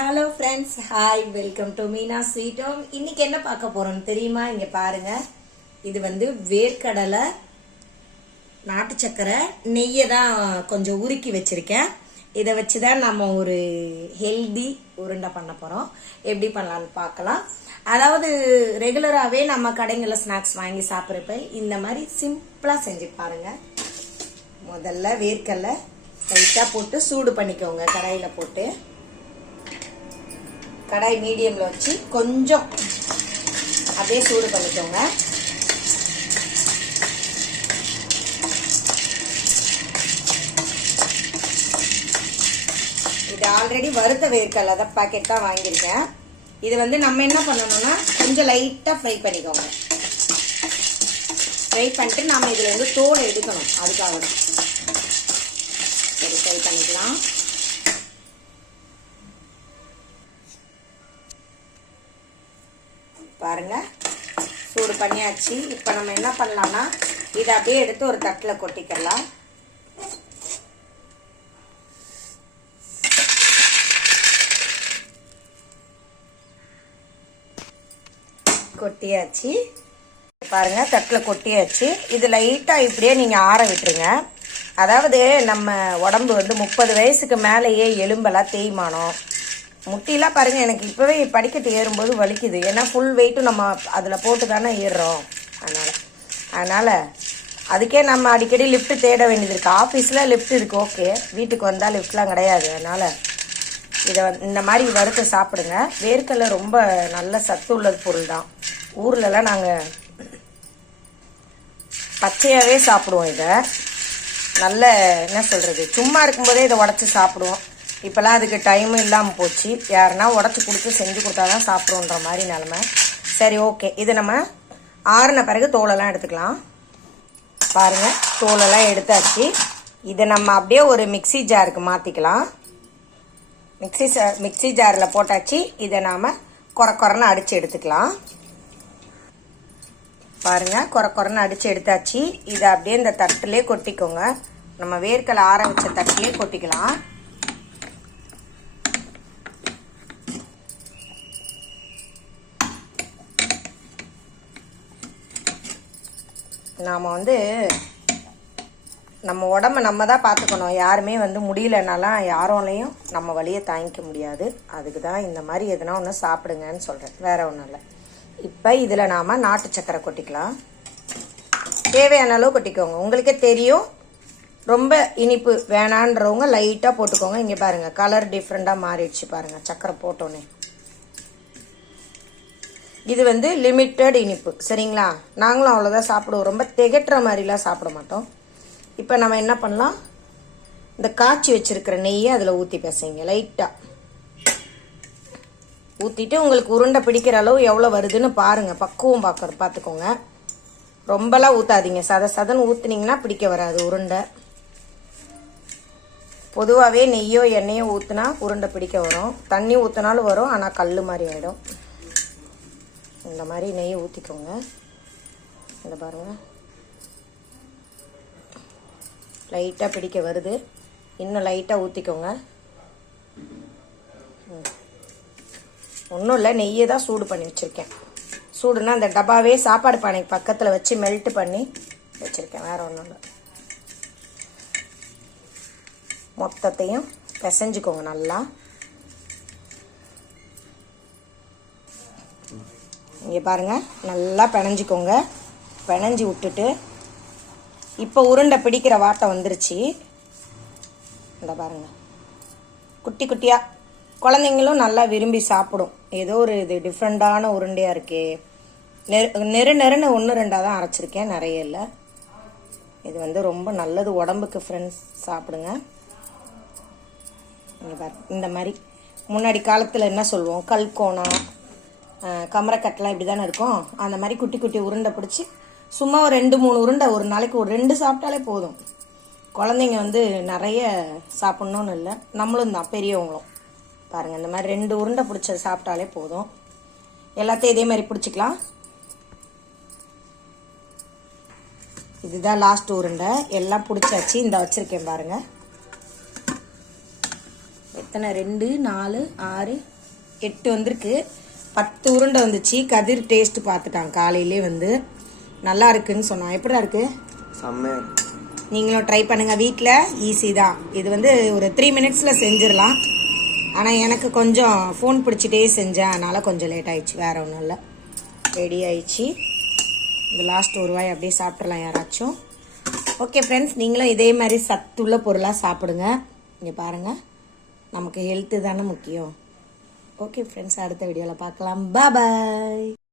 Hello friends hi welcome to Meena sweet home இன்னைக்கு என்ன பார்க்க போகிறோம்னு தெரியுமா? இங்க பாருங்க. இது வந்து வேர்க்கடலை நாட்டு சக்கரை நெய்யை தான் கொஞ்சம் உருக்கி வச்சிருக்கேன். இதை வச்சு தான் நம்ம ஒரு ஹெல்தி உருண்டை பண்ண போறோம். எப்படி பண்ணலாம்னு பார்க்கலாம். அதாவது ரெகுலராகவே நம்ம கடைங்களில் ஸ்நாக்ஸ் வாங்கி சாப்பிட்றப்ப இந்த மாதிரி சிம்பிளாக செஞ்சு பாருங்க. முதல்ல வேர்க்கடலை லைட்டாக போட்டு சூடு பண்ணிக்கோங்க கடாயில் போட்டு. கடாய் மீடியமில் வச்சு கொஞ்சம் அப்படியே சூடு பண்ணிக்கோங்க. இது ஆல்ரெடி வறுத்த வேர்க்கல் அதை பாக்கெட் தான் வாங்கியிருக்கேன். இது வந்து நம்ம என்ன பண்ணணும்னா கொஞ்சம் லைட்டாக ஃப்ரை பண்ணிக்கோங்க. ஃப்ரை பண்ணிட்டு நம்ம இதில் வந்து தோல் எடுக்கணும் அதுக்காக சரி ஃப்ரை பண்ணிக்கலாம். பாருங்கள் சூடு பண்ணியாச்சு. இப்போ நம்ம என்ன பண்ணலாம்னா இதை அப்படியே எடுத்து ஒரு தட்டில் கொட்டிக்கலாம் கொட்டியாச்சு. பாருங்கள் தட்டில் கொட்டியாச்சு. இது லைட்டாக இப்படியே நீங்கள் ஆற விட்டுருங்க. அதாவது நம்ம உடம்பு வந்து முப்பது வயசுக்கு மேலேயே எலும்பெல்லாம் தேய்மானம். முட்டிலாம் பாருங்க எனக்கு இப்போவே படிக்கட்டு ஏறும்போது வலிக்குது. ஏன்னா ஃபுல் வெயிட்டும் நம்ம அதில் போட்டு தானே ஏறுறோம். அதனால் அதனால் அதுக்கே நம்ம அடிக்கடி லிஃப்ட் தேட வேண்டியது இருக்குது ஆஃபீஸில் லிஃப்ட் இருக்குது ஓகே வீட்டுக்கு வந்தால் லிஃப்ட்லாம் கிடையாது. அதனால் இதை வந்து இந்த மாதிரி வறுத்து சாப்பிடுங்க. வேர்க்கடலை ரொம்ப நல்ல சத்து உள்ள பொருள் தான் ஊர்லலாம் நாங்கள் பச்சையாகவே சாப்பிடுவோம் இதை. நல்ல என்ன சொல்கிறது சும்மா இருக்கும்போதே இதை உடச்சி சாப்பிடுவோம். இப்போல்லாம் அதுக்கு டைமும் இல்லாமல் போச்சு. யாருன்னா உடச்சி கொடுத்து செஞ்சு கொடுத்தா தான் சாப்பிட்றோன்ற மாதிரி நிலமை. சரி ஓகே இது நம்ம ஆறின பிறகு தோலெல்லாம் எடுத்துக்கலாம். பாருங்கள் தோலெல்லாம் எடுத்தாச்சு. இதை நம்ம அப்படியே ஒரு மிக்சி ஜாருக்கு மாற்றிக்கலாம் மிக்சி மிக்சி ஜாரில் போட்டாச்சு. இதை நாம் குறை குறைன்னு அடித்து எடுத்துக்கலாம். பாருங்கள் குறை குறைன்னு அடித்து எடுத்தாச்சு. இதை அப்படியே இந்த தட்டிலே கொட்டிக்கோங்க. நம்ம வேர்க்கலை ஆற வச்ச தட்டிலே கொட்டிக்கலாம். நாம் வந்து நம்ம உடம்ப நம்ம தான் பார்த்துக்கணும். யாருமே வந்து முடியலனாலாம் யாரோலையும் நம்ம வழியை தாங்கிக்க முடியாது. அதுக்கு தான் இந்த மாதிரி எதுனா ஒன்று சாப்பிடுங்கன்னு சொல்கிறேன் வேற ஒன்றும் இல்லை. இப்போ இதில் நாம் நாட்டு சக்கரை கொட்டிக்கலாம். தேவையான அளவு கொட்டிக்கோங்க. உங்களுக்கே தெரியும். ரொம்ப இனிப்பு வேணான்றவங்க லைட்டாக போட்டுக்கோங்க. இங்கே பாருங்கள் கலர் டிஃப்ரெண்ட்டாக மாறிடுச்சு பாருங்கள் சக்கரை போட்டோன்னே இது வந்து லிமிட்டட் இனிப்பு. சரிங்களா? நாங்களும் அவ்வளோதான் சாப்பிடுவோம். ரொம்ப திகட்டுற மாதிரிலாம் சாப்பிட மாட்டோம். இப்போ நம்ம என்ன பண்ணலாம்? இந்த காய்ச்சி வச்சிருக்கிற நெய்யை அதில் ஊற்றி பேசுங்க லைட்டாக ஊற்றிட்டு உங்களுக்கு உருண்டை பிடிக்கிற அளவு எவ்வளோ வருதுன்னு பாருங்கள் பக்குவம் பார்க்குற பார்த்துக்கோங்க ரொம்பலாம் ஊற்றாதீங்க சத சதன்னு ஊற்றுனீங்கன்னா பிடிக்க வராது உருண்டை. பொதுவாகவே நெய்யோ எண்ணெயோ ஊற்றுனா உருண்டை பிடிக்க வரும். தண்ணி ஊற்றினாலும் வரும் ஆனால் கல் மாதிரி ஆகிடும் இந்த மாதிரி நெய் ஊற்றிக்கோங்க இந்த பாருங்கள் லைட்டாக பிடிக்க வருது. இன்னும் லைட்டாக ஊற்றிக்கோங்க ஒன்றும் இல்லை நெய்யை தான் சூடு பண்ணி வச்சுருக்கேன். சூடுனா அந்த டப்பாவே சாப்பாடு பானைக்கு பக்கத்தில் வச்சு மெல்ட் பண்ணி வச்சுருக்கேன். வேறு ஒன்றும் இல்லை. மொத்தத்தையும் பிசைஞ்சுக்கோங்க நல்லா. இங்கே பாருங்கள் நல்லா பிணைஞ்சிக்கோங்க. பிணைஞ்சி விட்டுட்டு இப்போ உருண்டை பிடிக்கிற வாட்டை வந்துருச்சு. இந்த பாருங்கள் குட்டி குட்டியாக குழந்தைங்களும் நல்லா விரும்பி சாப்பிடும். ஏதோ ஒரு இது டிஃப்ரெண்ட்டான உருண்டையாக இருக்கே. நெரு நெரு நெருன்னு ஒன்று ரெண்டாக தான் அரைச்சிருக்கேன் நிறைய இல்லை. இது வந்து ரொம்ப நல்லது உடம்புக்கு ஃப்ரெண்ட்ஸ் சாப்பிடுங்க. இங்க பாரு இந்த மாதிரி. முன்னாடி காலத்தில் என்ன சொல்லுவோம்? கல்கோணம் கமரக்கட்டெலாம் இப்படி தானே இருக்கும்? அந்த மாதிரி குட்டி குட்டி உருண்டை பிடிச்சி சும்மா ஒரு ரெண்டு மூணு உருண்டை ஒரு நாளைக்கு ஒரு ரெண்டு சாப்பிட்டாலே போதும். குழந்தைங்க வந்து நிறைய சாப்பிட்ணுன்னு இல்லை. நம்மளும் தான் பெரியவங்களும். பாருங்கள் இந்த மாதிரி ரெண்டு உருண்டை பிடிச்சது சாப்பிட்டாலே போதும். எல்லாத்தையும் இதே மாதிரி பிடிச்சிக்கலாம். இதுதான் லாஸ்ட் உருண்டை. எல்லாம் பிடிச்சாச்சு. இந்த வச்சுருக்கேன் பாருங்கள் எத்தனை? ரெண்டு நாலு ஆறு எட்டு வந்திருக்கு. பத்து உருண்டை வந்துச்சு. கதிர் டேஸ்ட் பார்த்துட்டான் காலையிலே வந்து நல்லா இருக்குன்னு சொன்னான். எப்படிடா இருக்கு? செம்மையா இருக்கு. நீங்களும் ட்ரை பண்ணுங்க. வீட்டில் ஈஸி தான். இது வந்து ஒரு த்ரீ மினிட்ஸில் செஞ்சிடலாம். ஆனால் எனக்கு கொஞ்சம் ஃபோன் பிடிச்சிட்டே செஞ்சேன். அதனால் கொஞ்சம் லேட் ஆயிடுச்சு. வேற ஒன்றும் இல்லை. ரெடி ஆயிடுச்சு. இந்த லாஸ்ட் ஒரு வாய் அப்படியே சாப்பிட்றலாம் யாராச்சும். ஓகே ஃப்ரெண்ட்ஸ் நீங்களும் இதே மாதிரி சத்துள்ள பொருளாக சாப்பிடுங்க. இங்கே பாருங்கள் நமக்கு ஹெல்த்து தானே முக்கியம். ஓகே ஃப்ரெண்ட்ஸ் அடுத்த வீடியோவில் பார்க்கலாம். பாய்